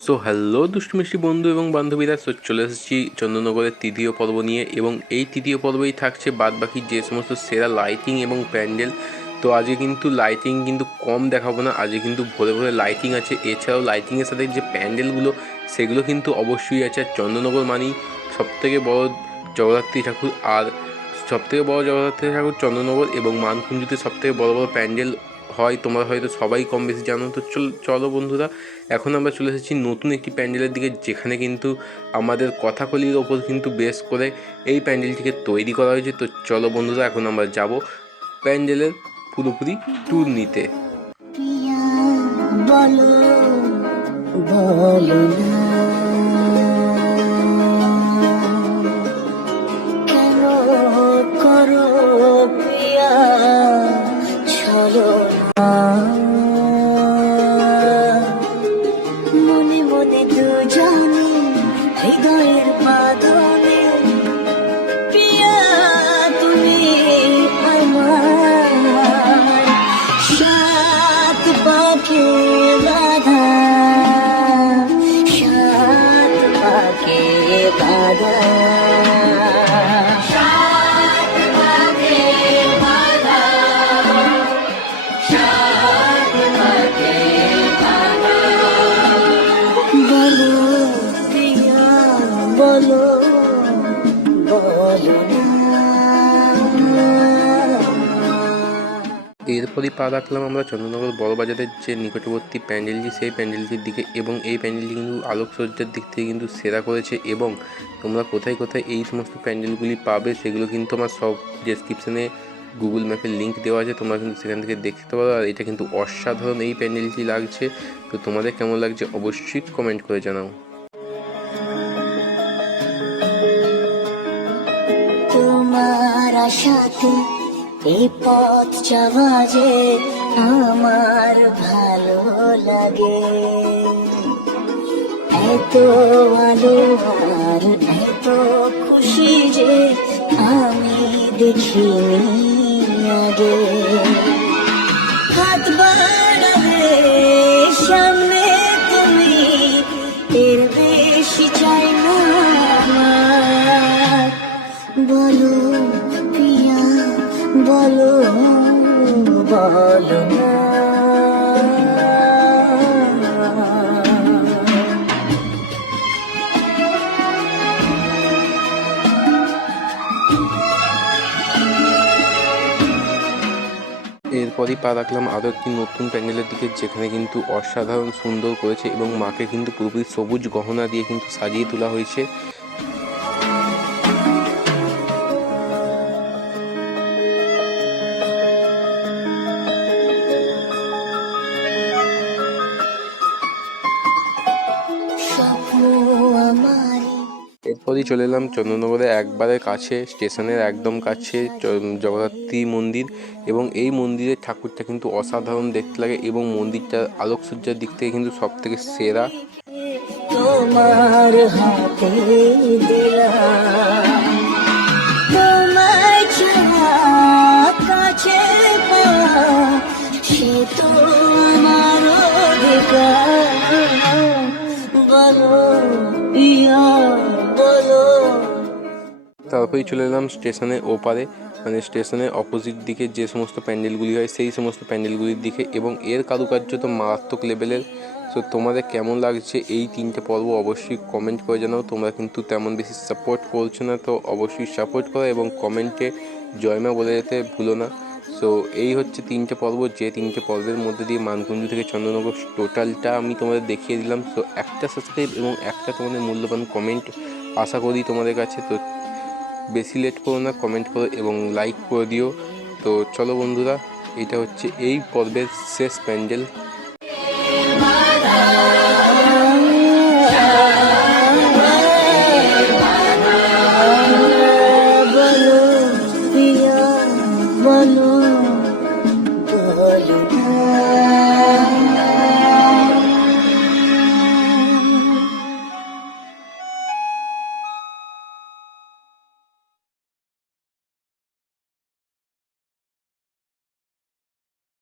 So hello দুষ্টু মিষ্টি বন্ধু এবং বান্ধবীরা, চলে এসেছি চন্দননগরের তৃতীয় পর্ব নিয়ে। এবং এই তৃতীয় পর্বেই থাকছে বাদবাকি যে সমস্ত সেরা লাইটিং এবং প্যান্ডেল। তো আজকে কিন্তু লাইটিং কিন্তু কম দেখাবো না, আজকে কিন্তু ভোরে ভোরে লাইটিং আছে। এছাড়াও লাইটিংয়ের সাথে যে প্যান্ডেলগুলো সেগুলো কিন্তু অবশ্যই আছে। আর চন্দননগর মানেই সবথেকে বড় জগদ্ধাত্রী ঠাকুর, আর সবথেকে বড় জগদ্ধাত্রী ঠাকুর চন্দননগর এবং মানকুঞ্জুতে সবথেকে বড় বড় প্যান্ডেল হয়। তোমরা হয়তো সবাই কম বেশি জানো। তো চলো বন্ধুরা, এখন আমরা চলে এসেছি নতুন একটি প্যান্ডেলের দিকে, যেখানে কিন্তু আমাদের কথাকলির ওপর কিন্তু বেস করে এই প্যান্ডেলটিকে তৈরি করা হয়েছে। তো চলো বন্ধুরা, এখন আমরা যাব প্যান্ডেলের পুরোপুরি ট্যুর নিতে। বলো বলো না কেন করো প্রিয়া চলো না, মনে মনে দুজনে হৃদয়ের বাঁধনে প্রিয়া তুমি আমার সাত পাকে বাঁধা, সাত পাকে বাঁধা, সাত পাকে বাঁধা, সাত পাকে বাঁধা। বলো প্রিয়া বলো বলো না। এরপরই পা রাখলাম আমরা চন্দননগর বড়বাজারের যে নিকটবর্তী প্যান্ডেলটি, সেই প্যান্ডেলটির দিকে। এবং এই প্যান্ডেলটি কিন্তু আলোকসজ্জার দিক থেকে কিন্তু সেরা করেছে। এবং তোমরা কোথায় কোথায় এই সমস্ত প্যান্ডেলগুলি পাবে সেগুলো কিন্তু আমার সব ডেসক্রিপশানে গুগল ম্যাপের লিঙ্ক দেওয়া আছে, তোমরা কিন্তু সেখান থেকে দেখতে পারো। আর এটা কিন্তু অসাধারণ এই প্যান্ডেলটি লাগছে। তো তোমাদের কেমন লাগছে অবশ্যই কমেন্ট করে জানাও। তোমার আশাতে এই পথ যাওয়া যে আমার ভালো লাগে, এত আলো আর এত খুশি যে আমি দেখিনি আগে। হাত বাড়াবে সামনে তুমি, এর বেশি চাই না আমার। বলো প্রিয়া বলো বলো না। এরপরই পা রাখলাম আরও একটি নতুন প্যান্ডেলের দিকে, যেখানে কিন্তু অসাধারণ সুন্দর করেছে এবং মাকে কিন্তু পুরোপুরি সবুজ গহনা দিয়ে কিন্তু সাজিয়ে তোলা হয়েছে। এরপরই চলে এলাম চন্দননগরের একবারের কাছে, স্টেশনের একদম কাছে জগদ্ধাত্রী মন্দির। এবং এই মন্দিরের ঠাকুরটা কিন্তু অসাধারণ দেখতে লাগে এবং মন্দিরটার আলোকসজ্জার দিক থেকে কিন্তু সব থেকে সেরা। তোমার হাতে দিলাম তোমায় ছাড়া কাছে পাওয়া, সে তো আমার অধিকার। বলো প্রিয়া বলো। তারপরেই চলে এলাম স্টেশনের ওপারে, মানে স্টেশনের অপোজিট দিকে যে সমস্ত প্যান্ডেলগুলি হয় সেই সমস্ত প্যান্ডেলগুলির দিকে। এবং এর কারুকার্য তো মারাত্মক লেভেলের। সো তোমাদের কেমন লাগছে এই তিনটে পর্ব অবশ্যই কমেন্ট করে জানাও। তোমরা কিন্তু তেমন বেশি সাপোর্ট করছো না, তো অবশ্যই সাপোর্ট করো এবং কমেন্টে জয়মা বলে যেতে ভুলো না। সো এই হচ্ছে তিনটে পর্ব, যে তিনটে পর্বের মধ্যে দিয়ে মানকুঞ্জ থেকে চন্দননগর টোটালটা আমি তোমাদের দেখিয়ে দিলাম। সো একটা সাবস্ক্রাইব এবং একটা তোমাদের মূল্যবান কমেন্ট আশা করি তোমাদের কাছে। তো বেশি লেট করো না, কমেন্ট করো এবং লাইক করে দিও। তো চলো বন্ধুরা, এটা হচ্ছে এই পর্বের শেষ প্যান্ডেল।